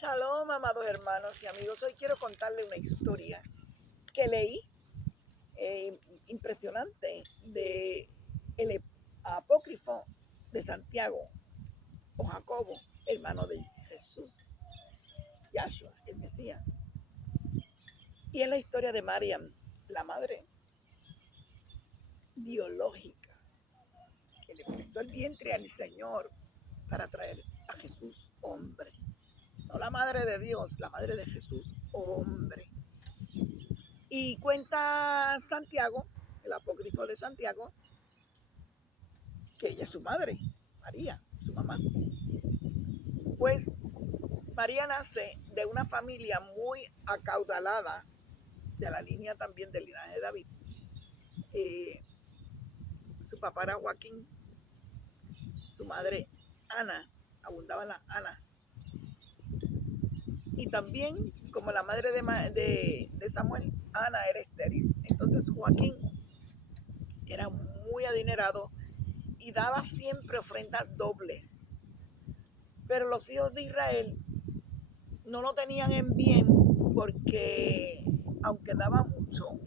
Shalom, amados hermanos y amigos. Hoy quiero contarle una historia que leí, impresionante, de el apócrifo de Santiago o Jacobo, hermano de Jesús, Yahshua, el Mesías. Y es la historia de Mariam, la madre biológica, que le prestó el vientre al Señor para traer a Jesús hombre. No la madre de Dios, la madre de Jesús hombre. Y cuenta Santiago, el apócrifo de Santiago, que ella es su madre, María, su mamá. Pues María nace de una familia muy acaudalada, de la línea también del linaje de David. Su papá era Joaquín, su madre Ana, abundaba la Ana. Y también, como la madre de Samuel, Ana era estéril. Entonces Joaquín era muy adinerado y daba siempre ofrendas dobles. Pero los hijos de Israel no lo tenían en bien porque, aunque daba mucho,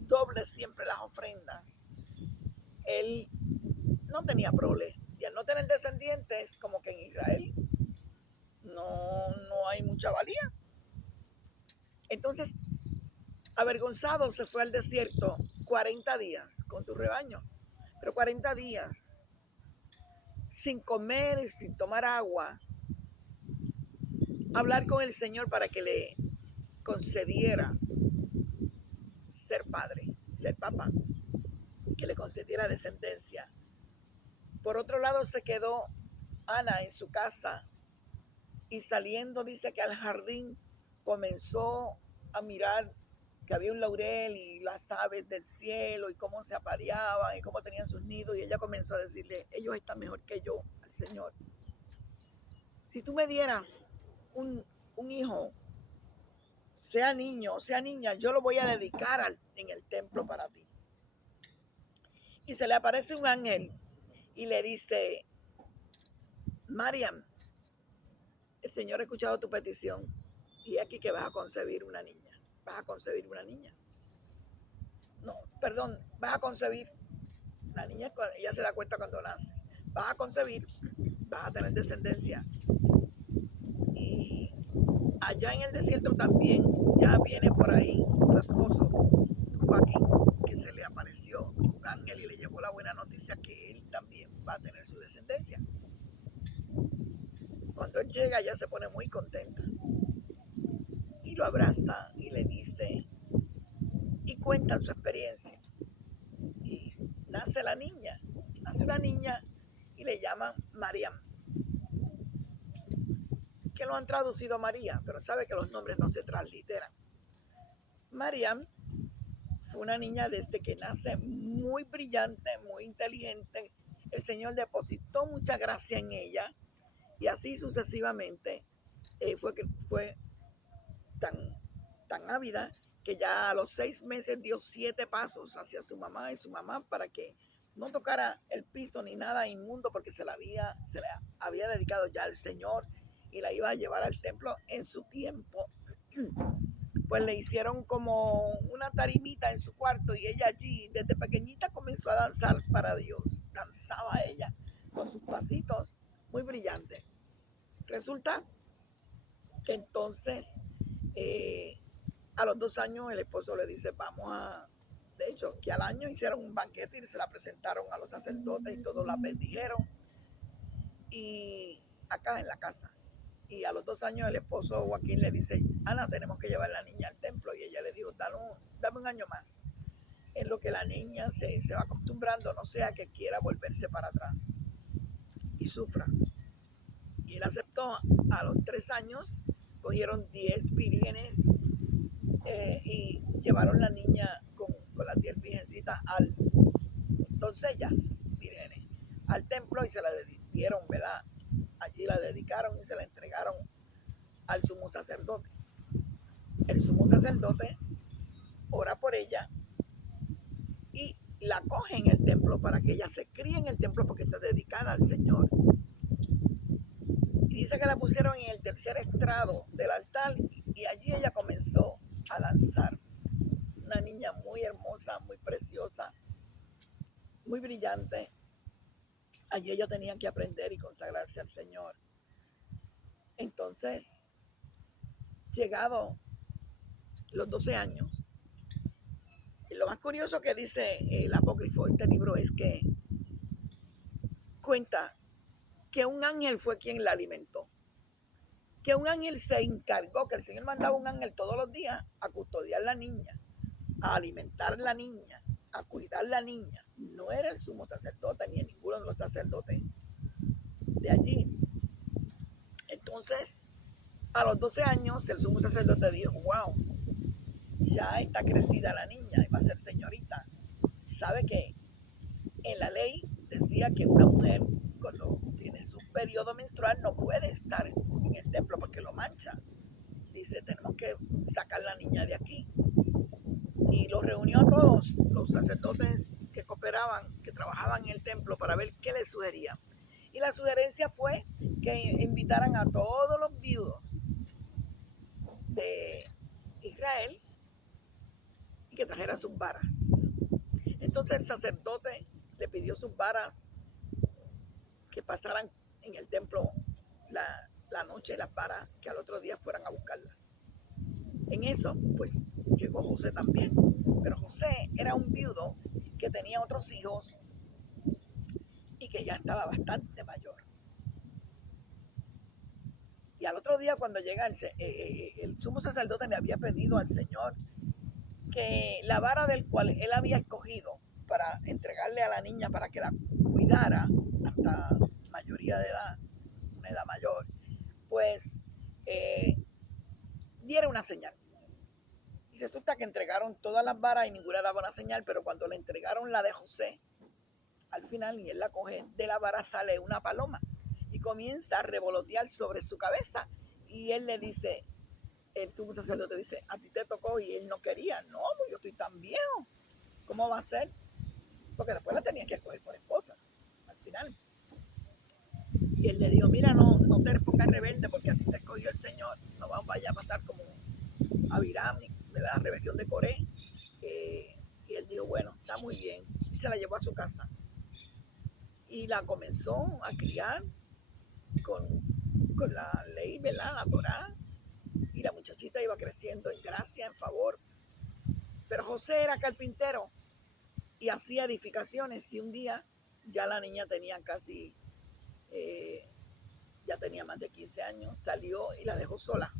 doble siempre las ofrendas, él no tenía problema. Y al no tener descendientes, como que en Israel no hay mucha valía. Entonces, avergonzado, se fue al desierto 40 días con su rebaño. Pero 40 días sin comer y sin tomar agua, hablar con el Señor para que le concediera ser padre, ser papá, que le concediera descendencia. Por otro lado, se quedó Ana en su casa y saliendo, dice que al jardín comenzó a mirar que había un laurel y las aves del cielo y cómo se apareaban y cómo tenían sus nidos, y ella comenzó a decirle: ellos están mejor que yo, al Señor. Si tú me dieras un hijo, sea niño o sea niña, yo lo voy a dedicar en el templo para ti. Y se le aparece un ángel y le dice: Mariam, el Señor ha escuchado tu petición y aquí que vas a concebir una niña. Vas a concebir una niña. No, perdón, vas a concebir. La niña, ella se da cuenta cuando nace. Vas a concebir, vas a tener descendencia. Y allá en el desierto también ya viene por ahí tu esposo, Joaquín, que se le apareció un ángel y le llevó la buena noticia que él también va a tener su descendencia. Cuando él llega, ella se pone muy contenta y lo abraza y le dice, y cuentan su experiencia. Y nace una niña y le llaman Mariam, que lo han traducido a María, pero sabe que los nombres no se transliteran. Mariam fue una niña desde que nace muy brillante, muy inteligente. El Señor depositó mucha gracia en ella y así sucesivamente fue tan ávida que ya a los 6 meses dio 7 pasos hacia su mamá y su mamá para que no tocara el piso ni nada inmundo, porque se la había dedicado ya al Señor y la iba a llevar al templo en su tiempo. Pues le hicieron como una tarimita en su cuarto y ella allí desde pequeñita comenzó a danzar para Dios. Danzaba ella con sus pasitos muy brillantes. Resulta que entonces a los 2 años el esposo le dice: de hecho, que al año hicieron un banquete y se la presentaron a los sacerdotes y todos la bendijeron. Y acá en la casa. Y a los 2 años el esposo Joaquín le dice: Ana, tenemos que llevar a la niña al templo. Y ella le dijo: dame un año más, en lo que la niña se va acostumbrando, no sea que quiera volverse para atrás y sufra. Y él aceptó. A los 3 años cogieron 10 vírgenes y llevaron la niña con las 10 virgencitas doncellas vírgenes al templo y se la dieron, ¿verdad? Allí la dedicaron y se la entregaron al sumo sacerdote. El sumo sacerdote ora por ella y la coge en el templo para que ella se críe en el templo porque está dedicada al Señor. Y dice que la pusieron en el tercer estrado del altar y allí ella comenzó a danzar. Una niña muy hermosa, muy preciosa, muy brillante. Allí ella tenía que aprender y consagrarse al Señor. Entonces, llegado los 12 años, lo más curioso que dice el apócrifo, este libro, es que cuenta que un ángel fue quien la alimentó, que un ángel se encargó, que el Señor mandaba un ángel todos los días a custodiar la niña, a alimentar la niña, a cuidar la niña. No era el sumo sacerdote ni ninguno de los sacerdotes de allí. Entonces, a los 12 años, el sumo sacerdote dijo, wow, ya está crecida la niña y va a ser señorita. ¿Sabe que en la ley decía que una mujer cuando tiene su periodo menstrual no puede estar en el templo porque lo mancha? Dice, tenemos que sacar la niña de aquí. Y los reunió a todos los sacerdotes que cooperaban, que trabajaban en el templo para ver qué les sugería. Y la sugerencia fue que invitaran a todos los viudos de Israel y que trajeran sus varas. Entonces el sacerdote le pidió sus varas que pasaran en el templo la noche, las varas, que al otro día fueran a buscarlas. En eso, pues llegó José también. Pero José era un viudo que tenía otros hijos y que ya estaba bastante mayor. Y al otro día cuando llega el sumo sacerdote le había pedido al Señor que la vara del cual él había escogido para entregarle a la niña para que la cuidara hasta mayoría de edad, una edad mayor, pues diera una señal. Y resulta que entregaron todas las varas y ninguna daba una señal, pero cuando le entregaron la de José, al final, y él la coge, de la vara sale una paloma y comienza a revolotear sobre su cabeza. Y él le dice, el sumo sacerdote dice, a ti te tocó, y él no quería. No, yo estoy tan viejo, ¿cómo va a ser? Porque después la tenía que escoger por esposa, al final. Y él le dijo, mira, no te pongas rebelde porque a ti te escogió el Señor. No vaya a pasar como a Biram, de la rebelión de Coré. Y él dijo, bueno, está muy bien. Y se la llevó a su casa. Y la comenzó a criar con, con la ley, ¿verdad? La Torá. Y la muchachita iba creciendo en gracia, en favor. Pero José era carpintero y hacía edificaciones. Y un día ya la niña tenía casi, ya tenía más de 15 años, salió y la dejó sola.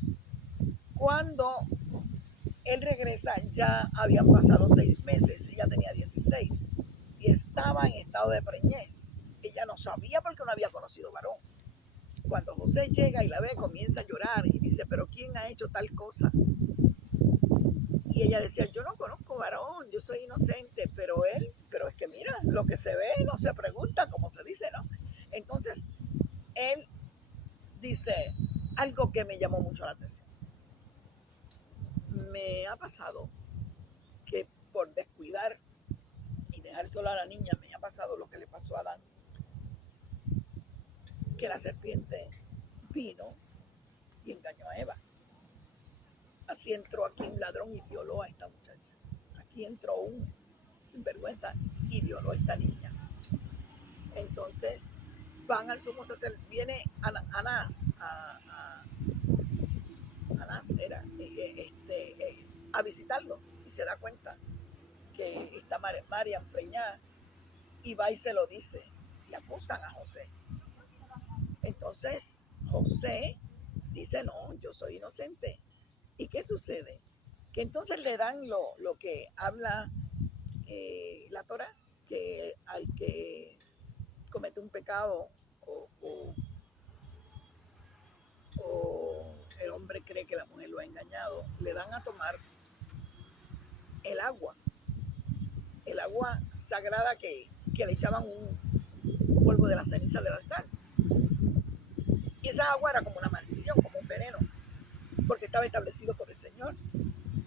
Cuando él regresa, ya habían pasado 6 meses, ella tenía 16 y estaba en estado de preñez. Ella no sabía porque no había conocido varón. Cuando José llega y la ve, comienza a llorar y dice, pero ¿quién ha hecho tal cosa? Y ella decía, yo no conozco varón, yo soy inocente, pero es que mira, lo que se ve no se pregunta, como se dice, ¿no? Entonces, él dice algo que me llamó mucho la atención. Me ha pasado que por descuidar y dejar sola a la niña, me ha pasado lo que le pasó a Adán, que la serpiente vino y engañó a Eva. Así entró aquí un ladrón y violó a esta muchacha. Aquí entró un sinvergüenza y violó a esta niña. Entonces van al sumo sacerdote, viene Anás, Anás era, a visitarlo y se da cuenta que está Mariam preñada y va y se lo dice y acusan a José. Entonces José dice, no, yo soy inocente. ¿Y qué sucede? Que entonces le dan lo que habla la Torá, que al que comete un pecado o el hombre cree que la mujer lo ha engañado, le dan a tomar el agua sagrada que le echaban un polvo de la ceniza del altar. Y esa agua era como una maldición, como un veneno, porque estaba establecido por el Señor.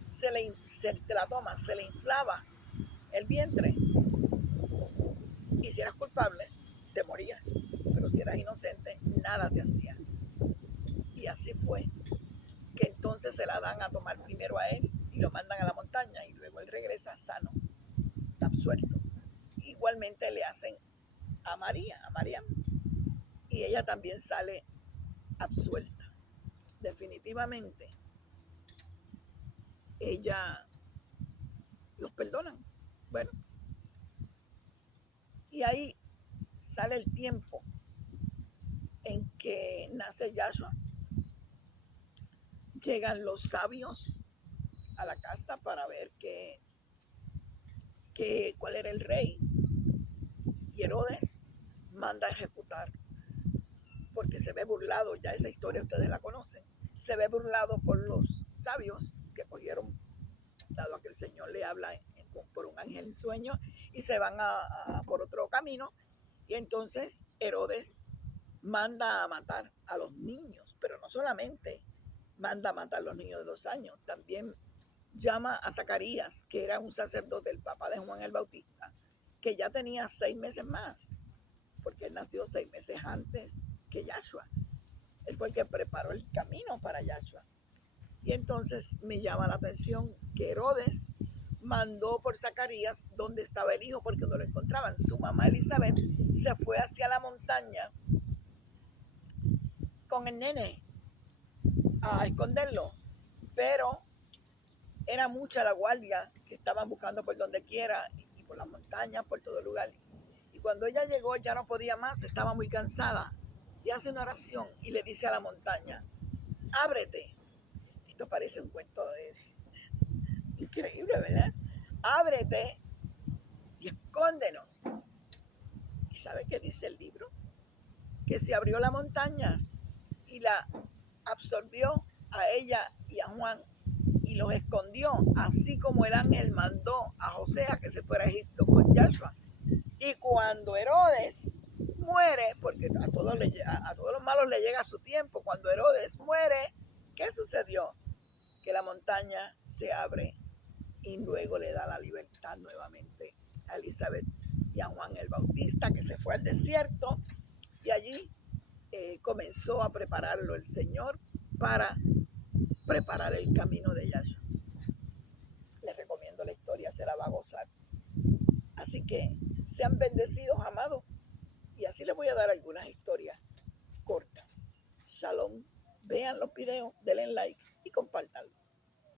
Te la toma, se le inflaba el vientre. Y si eras culpable, te morías. Pero si eras inocente, nada te hacía. Y así fue que entonces se la dan a tomar primero a él y lo mandan a la montaña y luego él regresa sano, está absuelto. Igualmente le hacen a María, a María, y ella también sale absuelta. Definitivamente, ella los perdonan. Bueno, y ahí sale el tiempo en que nace Yahshua. Llegan los sabios a la casa para ver cuál era el rey. Y Herodes manda a ejecutar porque se ve burlado, ya esa historia ustedes la conocen, se ve burlado por los sabios que cogieron, dado que el Señor le habla por un ángel en sueño, y se van por otro camino, y entonces Herodes manda a matar a los niños, pero no solamente manda a matar a los niños de 2 años, también llama a Zacarías, que era un sacerdote, el papá de Juan el Bautista, que ya tenía 6 meses más, porque él nació 6 meses antes que Yahshua. Él fue el que preparó el camino para Yahshua. Y entonces me llama la atención que Herodes mandó por Zacarías donde estaba el hijo porque no lo encontraban. Su mamá Elizabeth se fue hacia la montaña con el nene a esconderlo, pero era mucha la guardia que estaban buscando por donde quiera y por las montañas, por todo lugar. Y cuando ella llegó ya no podía más, estaba muy cansada y hace una oración y le dice a la montaña: ábrete. Esto parece un cuento increíble, ¿verdad? Ábrete y escóndenos. ¿Y sabe qué dice el libro? Que se abrió la montaña y la absorbió a ella y a Juan y los escondió, así como el ángel mandó a José a que se fuera a Egipto con Yahshua. Y cuando Herodes muere, porque a todos los malos le llega su tiempo, cuando Herodes muere, ¿qué sucedió? Que la montaña se abre y luego le da la libertad nuevamente a Elizabeth y a Juan el Bautista, que se fue al desierto, y allí comenzó a prepararlo el Señor para preparar el camino de Yahshua. Les recomiendo la historia, se la va a gozar. Así que sean bendecidos, amados, y así les voy a dar algunas historias cortas. Shalom, vean los videos, denle like y compártanlo.